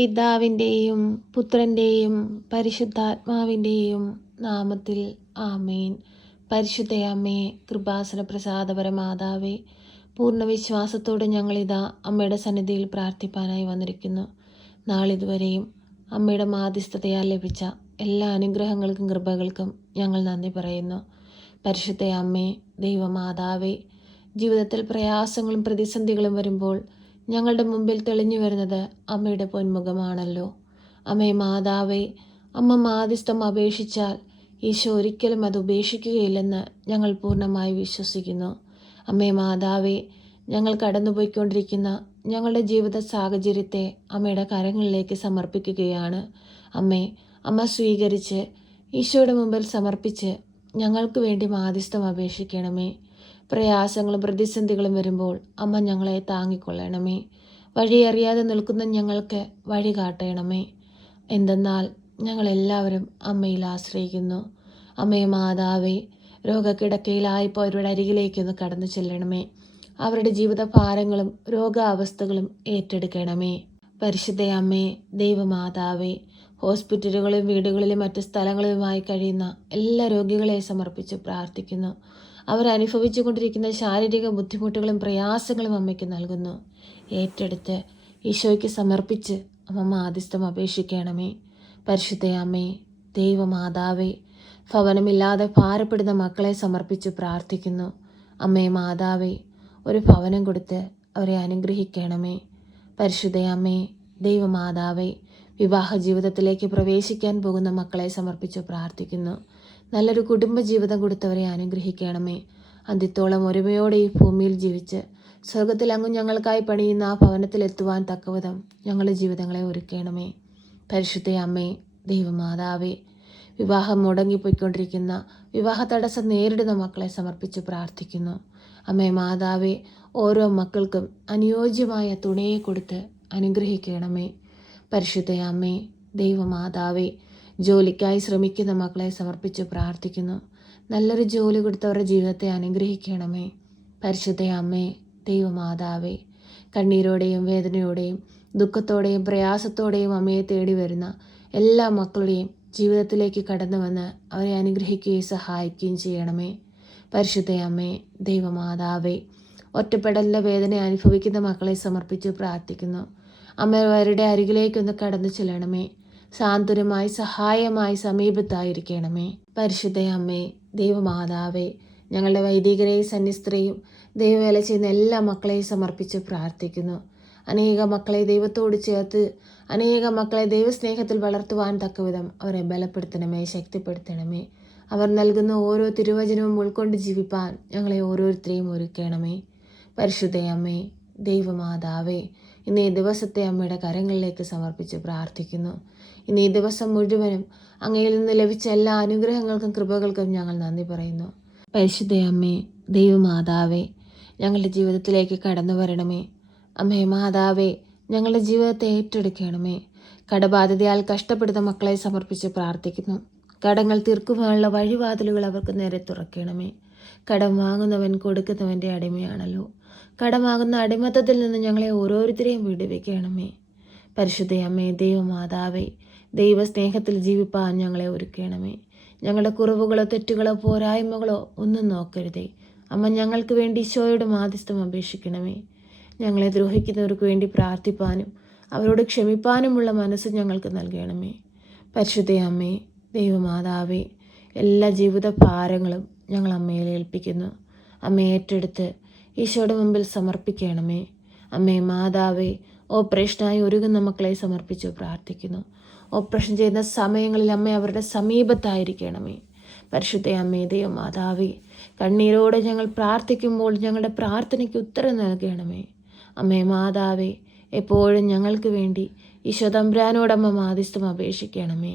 പിതാവിന്റെയും പുത്രന്റെയും പരിശുദ്ധാത്മാവിന്റെയും നാമത്തിൽ ആമേൻ. പരിശുദ്ധയമ്മേ കൃപാസന പ്രസാദപരമാതാവേ പൂർണ വിശ്വാസത്തോടെ ഞങ്ങളിതാ അമ്മയുടെ സന്നിധിയിൽ പ്രാർത്ഥിപ്പാനായി വന്നിരിക്കുന്നു. നാളിതുവരെയും അമ്മയുടെ മാധ്യസ്ഥതയാൽ ലഭിച്ച എല്ലാ അനുഗ്രഹങ്ങൾക്കും കൃപകൾക്കും ഞങ്ങൾ നന്ദി പറയുന്നു. പരിശുദ്ധ അമ്മേ ദൈവമാതാവേ ജീവിതത്തിൽ പ്രയാസങ്ങളും പ്രതിസന്ധികളും വരുമ്പോൾ ഞങ്ങളുടെ മുമ്പിൽ തെളിഞ്ഞു വരുന്നത് അമ്മയുടെ പൊന്മുഖമാണല്ലോ അമ്മേ മാതാവേ അമ്മ മാധ്യസ്ഥം അപേക്ഷിച്ചാൽ ഈശോ ഒരിക്കലും അത് ഉപേക്ഷിക്കുകയില്ലെന്ന് ഞങ്ങൾ പൂർണമായി വിശ്വസിക്കുന്നു. അമ്മേ മാതാവേ ഞങ്ങൾ കടന്നുപോയിക്കൊണ്ടിരിക്കുന്ന ഞങ്ങളുടെ ജീവിത സാഹചര്യത്തെ അമ്മയുടെ കരങ്ങളിലേക്ക് സമർപ്പിക്കുകയാണ്. അമ്മേ അമ്മ സ്വീകരിച്ച് ഈശോയുടെ മുമ്പിൽ സമർപ്പിച്ച് ഞങ്ങൾക്ക് വേണ്ടി മാധ്യസ്ഥം അപേക്ഷിക്കണമേ. പ്രയാസങ്ങളും പ്രതിസന്ധികളും വരുമ്പോൾ അമ്മ ഞങ്ങളെ താങ്ങിക്കൊള്ളണമേ. വഴിയറിയാതെ നിൽക്കുന്ന ഞങ്ങൾക്ക് വഴി കാട്ടണമേ. എന്തെന്നാൽ ഞങ്ങളെല്ലാവരും അമ്മയിൽ ആശ്രയിക്കുന്നു. അമ്മയെ മാതാവേ രോഗക്കിടക്കയിലായിപ്പോയവരുടെ അരികിലേക്കൊന്ന് കടന്നു ചെല്ലണമേ. അവരുടെ ജീവിത ഭാരങ്ങളും രോഗാവസ്ഥകളും ഏറ്റെടുക്കണമേ. പരിശുദ്ധ അമ്മേ ദൈവമാതാവേ ഹോസ്പിറ്റലുകളിലും വീടുകളിലും മറ്റ് സ്ഥലങ്ങളിലുമായി കഴിയുന്ന എല്ലാ രോഗികളെ സമർപ്പിച്ച് പ്രാർത്ഥിക്കുന്നു. അവർ അനുഭവിച്ചു കൊണ്ടിരിക്കുന്ന ശാരീരിക ബുദ്ധിമുട്ടുകളും പ്രയാസങ്ങളും അമ്മയ്ക്ക് നൽകുന്നു. ഏറ്റെടുത്ത് ഈശോയ്ക്ക് സമർപ്പിച്ച് അമ്മ ആദിസ്ഥം അപേക്ഷിക്കണമേ. പരിശുദ്ധ അമ്മേ ദൈവമാതാവേ ഭവനമില്ലാതെ ഭാരപ്പെടുന്ന മക്കളെ സമർപ്പിച്ച് പ്രാർത്ഥിക്കുന്നു. അമ്മേ മാതാവേ ഒരു ഭവനം കൊടുത്ത് അവരെ അനുഗ്രഹിക്കണമേ. പരിശുദ്ധ അമ്മേ ദൈവമാതാവേ വിവാഹ ജീവിതത്തിലേക്ക് പ്രവേശിക്കാൻ പോകുന്ന മക്കളെ സമർപ്പിച്ച് പ്രാർത്ഥിക്കുന്നു. നല്ലൊരു കുടുംബജീവിതം കൊടുത്തവരെ അനുഗ്രഹിക്കണമേ. അന്ത്യത്തോളം ഒരുമയോടെ ഈ ഭൂമിയിൽ ജീവിച്ച് സ്വർഗത്തിൽ അങ്ങ് ഞങ്ങൾക്കായി പണിയുന്ന ആ ഭവനത്തിലെത്തുവാൻ തക്കവിധം ഞങ്ങളുടെ ജീവിതങ്ങളെ ഒരുക്കണമേ. പരിശുദ്ധ അമ്മേ ദൈവമാതാവേ വിവാഹം മുടങ്ങിപ്പോയിക്കൊണ്ടിരിക്കുന്ന വിവാഹ തടസ്സം നേരിടുന്ന മക്കളെ സമർപ്പിച്ച് പ്രാർത്ഥിക്കുന്നു. അമ്മേ മാതാവേ ഓരോ മക്കൾക്കും അനുയോജ്യമായ തുണയെ കൊടുത്ത് അനുഗ്രഹിക്കണമേ. പരിശുദ്ധ അമ്മേ ദൈവമാതാവേ ജോലിക്കായി ശ്രമിക്കുന്ന മക്കളെ സമർപ്പിച്ച് പ്രാർത്ഥിക്കുന്നു. നല്ലൊരു ജോലി കൊടുത്തവരുടെ ജീവിതത്തെ അനുഗ്രഹിക്കണമേ. പരിശുദ്ധ അമ്മേ ദൈവമാതാവേ കണ്ണീരോടെയും വേദനയോടെയും ദുഃഖത്തോടെയും പ്രയാസത്തോടെയും അമ്മയെ തേടി വരുന്ന എല്ലാ മക്കളുടെയും ജീവിതത്തിലേക്ക് കടന്നു വന്ന് അവരെ അനുഗ്രഹിക്കുകയും സഹായിക്കുകയും ചെയ്യണമേ. പരിശുദ്ധ അമ്മേ ദൈവമാതാവേ ഒറ്റപ്പെടലിന്റെ വേദന അനുഭവിക്കുന്ന മക്കളെ സമർപ്പിച്ച് പ്രാർത്ഥിക്കുന്നു. അമ്മവരുടെ അരികിലേക്കൊന്ന് കടന്നു ചെല്ലണമേ. സാന്ത്വനമായി സഹായമായി സമീപത്തായിരിക്കണമേ. പരിശുദ്ധ അമ്മേ ദൈവമാതാവേ ഞങ്ങളുടെ വൈദികരെയും സന്യസ്തരെയും ദൈവവേല ചെയ്യുന്ന എല്ലാ മക്കളെയും സമർപ്പിച്ച് പ്രാർത്ഥിക്കുന്നു. അനേക മക്കളെ ദൈവത്തോട് ചേർത്ത് അനേക മക്കളെ ദൈവസ്നേഹത്തിൽ വളർത്തുവാൻ തക്കവിധം അവരെ ബലപ്പെടുത്തണമേ ശക്തിപ്പെടുത്തണമേ. അവർ നൽകുന്ന ഓരോ തിരുവചനവും ഉൾക്കൊണ്ട് ജീവിപ്പാൻ ഞങ്ങളെ ഓരോരുത്തരെയും ഒരുക്കണമേ. പരിശുദ്ധയമ്മേ ദൈവമാതാവേ ഇന്ന് ഈ ദിവസത്തെ അമ്മയുടെ കരങ്ങളിലേക്ക് സമർപ്പിച്ച് പ്രാർത്ഥിക്കുന്നു. ഇന്ന് ഈ ദിവസം മുഴുവനും അങ്ങയിൽ നിന്ന് ലഭിച്ച എല്ലാ അനുഗ്രഹങ്ങൾക്കും കൃപകൾക്കും ഞങ്ങൾ നന്ദി പറയുന്നു. പരിശുദ്ധ അമ്മേ ദൈവമാതാവേ ഞങ്ങളുടെ ജീവിതത്തിലേക്ക് കടന്നു വരണമേ. അമ്മേ മാതാവേ ഞങ്ങളുടെ ജീവിതത്തെ ഏറ്റെടുക്കണമേ. കടബാധിതയാൽ കഷ്ടപ്പെടുന്ന മക്കളെ സമർപ്പിച്ച് പ്രാർത്ഥിക്കുന്നു. കടങ്ങൾ തീർക്കുവാനുള്ള വഴിവാതിലുകൾ അവർക്ക് നേരെ തുറക്കണമേ. കടം വാങ്ങുന്നവൻ കൊടുക്കുന്നവന്റെ അടിമയാണല്ലോ. കടമാകുന്ന അടിമത്തത്തിൽ നിന്ന് ഞങ്ങളെ ഓരോരുത്തരെയും വിടുവിക്കണമേ. പരിശുദ്ധയമ്മേ ദൈവമാതാവേ ദൈവസ്നേഹത്തിൽ ജീവിപ്പാൻ ഞങ്ങളെ ഒരുക്കണമേ. ഞങ്ങളുടെ കുറവുകളോ തെറ്റുകളോ പോരായ്മകളോ ഒന്നും നോക്കരുതേ. അമ്മ ഞങ്ങൾക്ക് വേണ്ടി ഈശോയുടെ മാധ്യസ്ഥം അപേക്ഷിക്കണമേ. ഞങ്ങളെ ദ്രോഹിക്കുന്നവർക്ക് വേണ്ടി പ്രാർത്ഥിപ്പാനും അവരോട് ക്ഷമിപ്പാനുമുള്ള മനസ്സ് ഞങ്ങൾക്ക് നൽകണമേ. പരിശുദ്ധയമ്മേ ദൈവമാതാവേ എല്ലാ ജീവിത ഭാരങ്ങളും ഞങ്ങൾ അമ്മയിൽ ഏൽപ്പിക്കുന്നു. അമ്മ ഏറ്റെടുത്ത് ഈശോയുടെ മുമ്പിൽ സമർപ്പിക്കണമേ. അമ്മേ മാതാവേ ഓപ്പറേഷനായി ഒരുങ്ങുന്ന മക്കളെ സമർപ്പിച്ചു പ്രാർത്ഥിക്കുന്നു. ഓപ്പറേഷൻ ചെയ്യുന്ന സമയങ്ങളിൽ അമ്മ അവരുടെ സമീപത്തായിരിക്കണമേ. പരിശുദ്ധ അമ്മേ മാതാവേ കണ്ണീരോടെ ഞങ്ങൾ പ്രാർത്ഥിക്കുമ്പോൾ ഞങ്ങളുടെ പ്രാർത്ഥനയ്ക്ക് ഉത്തരം നൽകണമേ. അമ്മേ മാതാവേ എപ്പോഴും ഞങ്ങൾക്ക് വേണ്ടി ഈശോ തമ്പ്രാനോടമ്മ മാധ്യസ്ഥം അപേക്ഷിക്കണമേ.